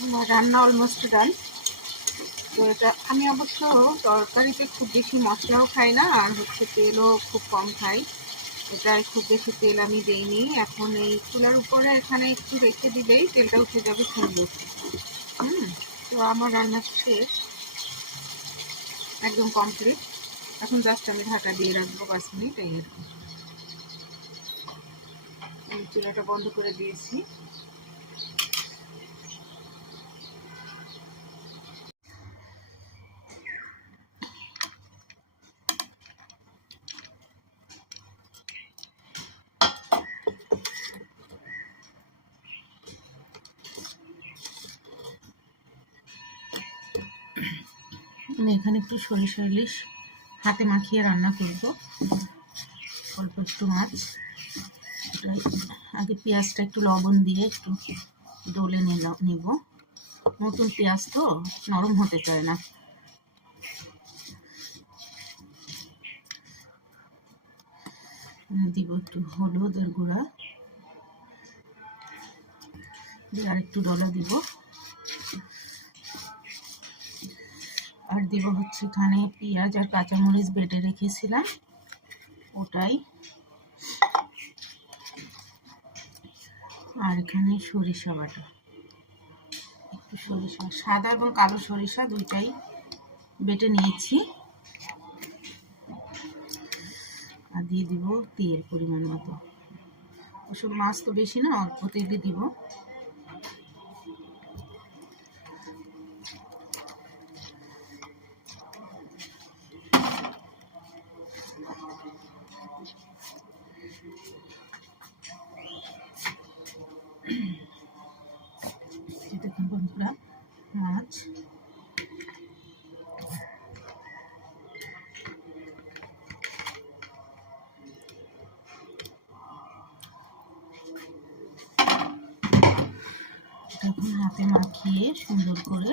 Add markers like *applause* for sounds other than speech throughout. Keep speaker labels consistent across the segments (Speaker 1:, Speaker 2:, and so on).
Speaker 1: রান্না almost done তো এটা, আমি অবশ্য তরকারিতে খুব বেশি মশলাও খাই না, আর হচ্ছে তেলও খুব কম খাই। এটায় খুব বেশি তেল আমি দেইনি। এখন এই চুলার উপরে এখানে একটু রেখে দিলেই তেলটা উঠে যাবে সুন্দর। হুম, তো আমার রান্না শেষ। একদম কমপ্লিট এখন জাস্ট আমি ঢাকা দিয়ে রাখব পাঁচ মিনিট, এই। আমি চুলাটা বন্ধ করে দিয়েছি। আমি এখানে একটু সরিষা ইলিশ হাতে মাখিয়ে রান্না করব। অল্প একটু মাছ। আগে পেঁয়াজটা একটু লবণ দিয়ে একটু ডলে নেব। নতুন পেঁয়াজ তো নরম হতে চায় না। দিব একটু হলুদের গুঁড়া। দিয়ে আর একটু ডলা দিব। আর দিব হচ্ছে এখানে পেঁয়াজ আর কাঁচামরিচ বেটে রেখেছিলাম। ওটাই। আর এখানে সরিষা বাটা। একটু সরিষা, সাদা এবং কালো সরিষা দুইটাই বেটে নিয়েছি। আর দিয়ে দিব তেল পরিমাণ মতো। ওসব মাছ তো বেশি না অল্প তেলে দিব। মাছ এখন হাতে মাখিয়ে সুন্দর করে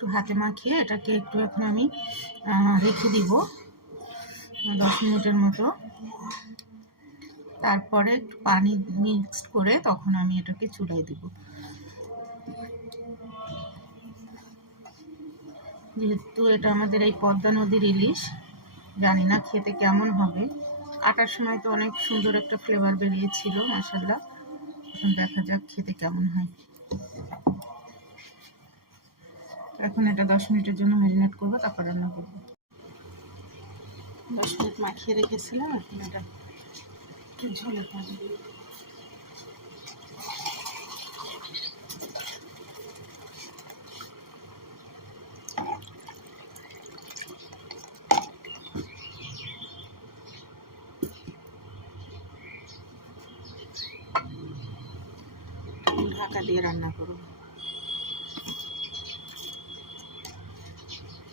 Speaker 1: একটু হাতে মাখিয়ে এটাকে একটু এখন আমি রেখে দিব, দশ মিনিটের মতো। তারপরে একটু পানি মিক্সড করে তখন আমি এটাকে চুলায় দিব। যেহেতু এটা আমাদের এই পদ্মা নদীর ইলিশ, জানি না খেতে কেমন হবে। কাটার সময় তো অনেক সুন্দর একটা ফ্লেভার বেরিয়েছিল মাসাল্লাহ এখন দেখা যাক খেতে কেমন হয়। এখন এটা দশ মিনিটের জন্য ম্যারিনেট করব, তারপর রান্না করব। দশ মিনিট মাখিয়ে রেখেছিলাম, এখন এটা ঝোলে ঢাকা দিয়ে রান্না করব।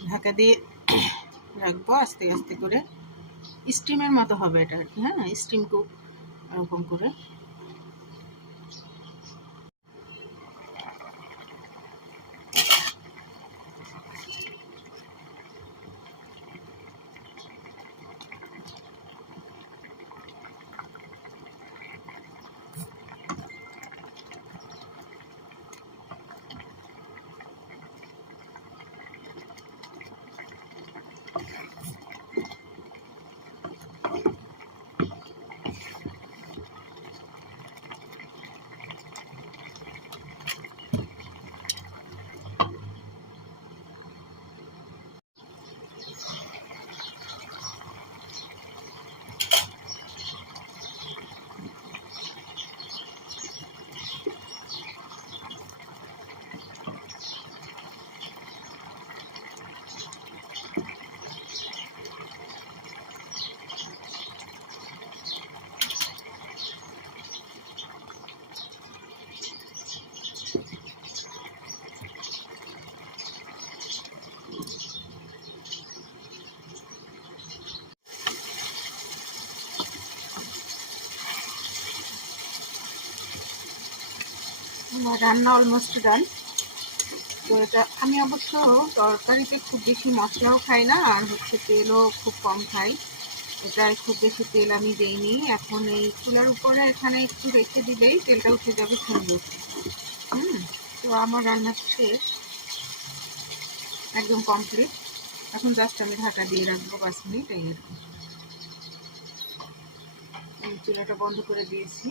Speaker 1: ঢাকা দিয়ে *clears throat* রাখব আস্তে আস্তে করে। স্টিমের মতো হবে এটা আর কি হ্যাঁ? স্টিম কুক এরকম করে। আমার রান্না অলমোস্ট ডান তো এটা, আমি অবশ্য তরকারিতে খুব বেশি মশলাও খাই না, আর হচ্ছে তেলও খুব কম খাই। এটায় খুব বেশি তেল আমি দেইনি। এখন এই চুলার উপরে এখানে একটু রেখে দিলেই তেলটা উঠে যাবে সুন্দর। হুম, তো আমার রান্না শেষ। একদম কমপ্লিট এখন জাস্ট আমি ঢাকা দিয়ে রাখব পাঁচ মিনিট, এই আর কি। চুলাটা বন্ধ করে দিয়েছি।